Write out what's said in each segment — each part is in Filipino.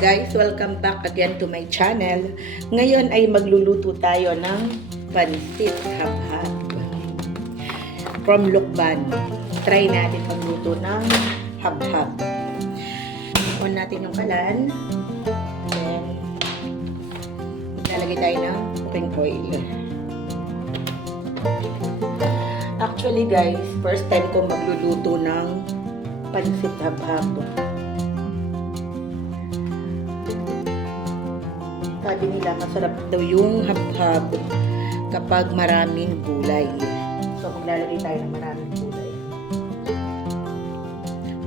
Guys, welcome back again to my channel. Ngayon ay magluluto tayo ng pansit habhab from Lukban. Try natin magluto ng habhab. On natin yung kalan. Then, maglalagay tayo ng cooking oil. Actually guys, first time ko magluluto ng pansit habhab. Sabi nila, masarap daw yung habhab kapag maraming gulay. So, maglalagay tayo ng maraming gulay.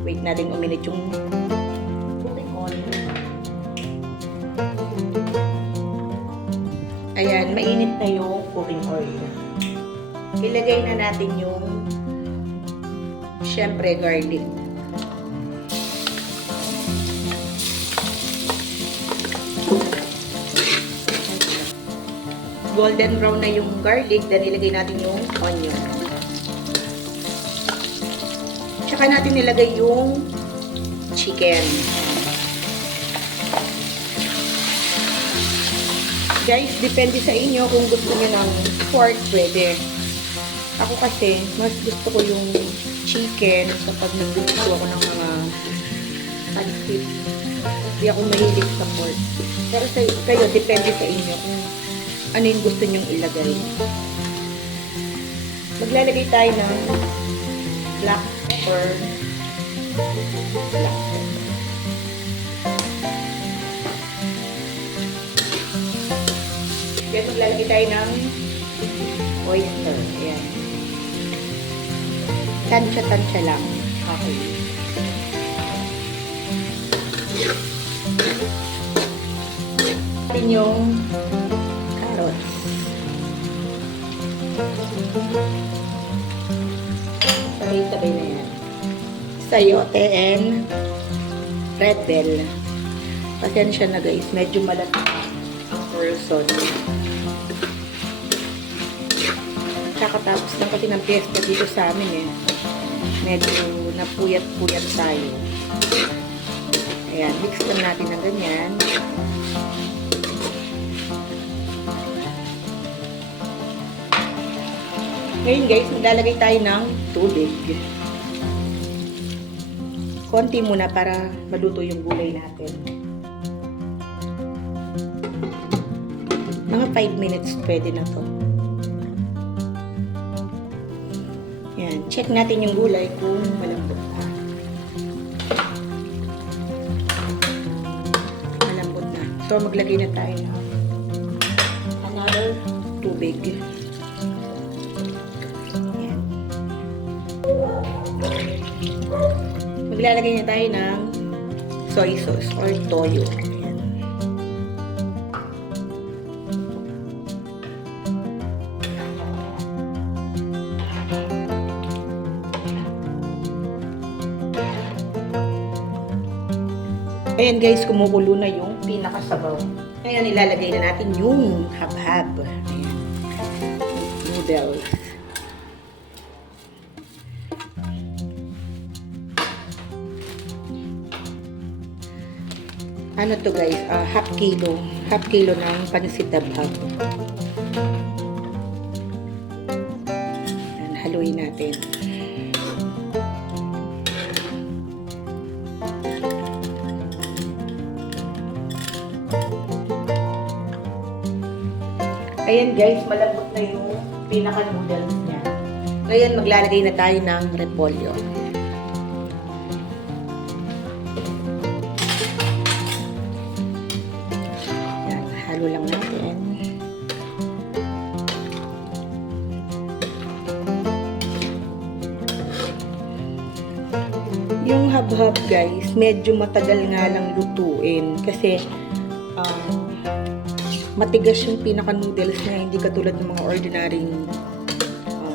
Wait natin uminit yung cooking oil. Ayan, mainit na yung cooking oil. Ilagay na natin yung syempre garlic. Golden brown na yung garlic, then ilagay natin yung onion. Tsaka natin ilagay yung chicken. Guys, depende sa inyo kung gusto niyo ng pork, pwede. Ako kasi, mas gusto ko yung chicken kapag nagluto ako ng mga pansit. Hindi ako mahilig sa pork. Pero kayo, depende sa inyo kung ano yung gusto nyong ilagay. Maglalagay tayo ng black pepper. Then maglalagay tayo ng oyster. Ayan. Tansya-tansya lang. Okay. Atin yung carrots. Sabay-sabay na yan. Sayote and red bell. Pasensya na guys, medyo malaki ang person. Kakatapos lang kasi ng piyesta dito sa amin eh. Medyo napuyat-puyat tayo. Ayan, mix lang natin ng ganyan. Ngayon guys, maglalagay tayo ng tubig. Konti muna para maluto yung gulay natin. Mga 5 minutes pwede na to. Yan, check natin yung gulay kung malambot na. Malambot na. So maglagay na tayo ng another tubig. Maglalagay na tayo ng soy sauce or toyo. Ayan. Ayan guys, kumukulo na yung pinakasabaw. Ngayon ilalagay na natin yung habhab. Ayan. Noodles. Ano to guys, half kilo ng pansit habhab. Yan, haluin natin. Ayan guys, malambot na yung pinaka noodles niya. Ngayon maglalagay na tayo ng repolyo. Lang natin. Yung habhab guys, medyo matagal nga lang lutuin kasi matigas yung pinaka noodles niya, hindi katulad ng mga ordinary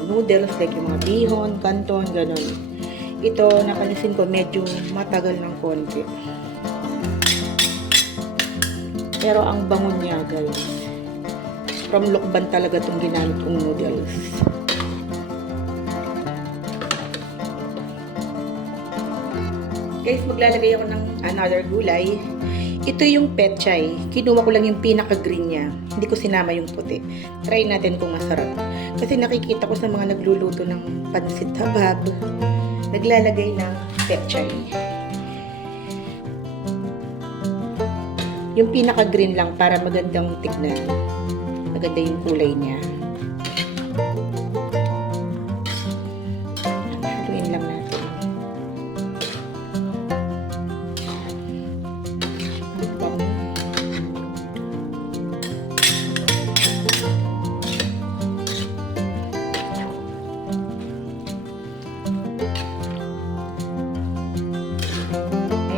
noodles like yung mga bihon, canton, ganun. Ito, napansin ko, medyo matagal ng konti. Pero ang bango niya guys. From Lukban talaga itong ginamit kong noodles. Guys, maglalagay ako ng another gulay. Ito yung pechay. Kinuha ko lang yung pinaka-green niya. Hindi ko sinama yung puti. Try natin kung masarap. Kasi nakikita ko sa mga nagluluto ng pansit habab, naglalagay ng pechay. Yung pinaka-green lang para magandang tignan. Maganda yung kulay niya. Haluin lang natin.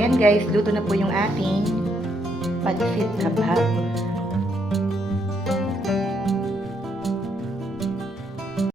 Ayan guys, luto na po yung ating pansit habhab.